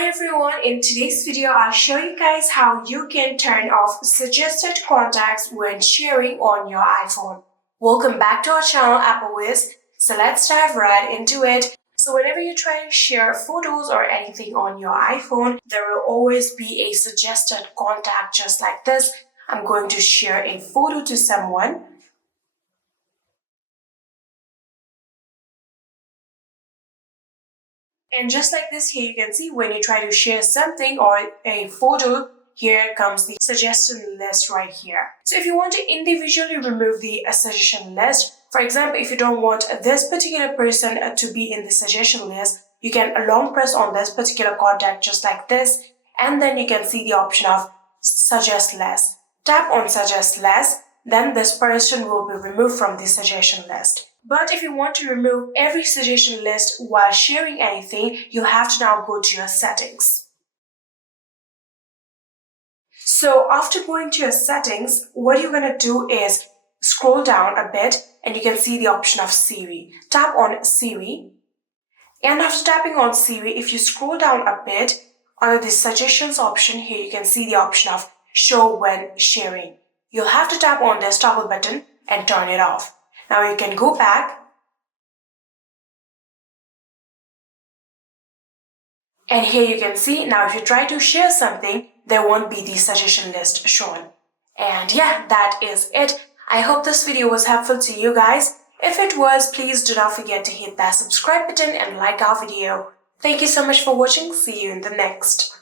Hi everyone, in today's video I'll show you guys how you can turn off suggested contacts when sharing on your iPhone. Welcome back to our channel Apple Whiz. So let's dive right into it. So whenever you try to share photos or anything on your iPhone, there will always be a suggested contact just like this. I'm going to share a photo to someone. And just like this, here you can see when you try to share something or a photo, here comes the suggestion list right here. So if you want to individually remove the suggestion list, for example, if you don't want this particular person to be in the suggestion list, you can long press on this particular contact just like this, and then you can see the option of suggest less. Tap on suggest less, then this person will be removed from the suggestion list. But if you want to remove every suggestion list while sharing anything, you have to now go to your settings. So after going to your settings, what you're going to do is scroll down a bit and you can see the option of Siri. Tap on Siri. And after tapping on Siri, if you scroll down a bit, under the suggestions option here, you can see the option of show when sharing. You'll have to tap on this toggle button and turn it off. Now you can go back and here you can see now if you try to share something, there won't be the suggestion list shown. And yeah, that is it. I hope this video was helpful to you guys. If it was, please do not forget to hit that subscribe button and like our video. Thank you so much for watching. See you in the next.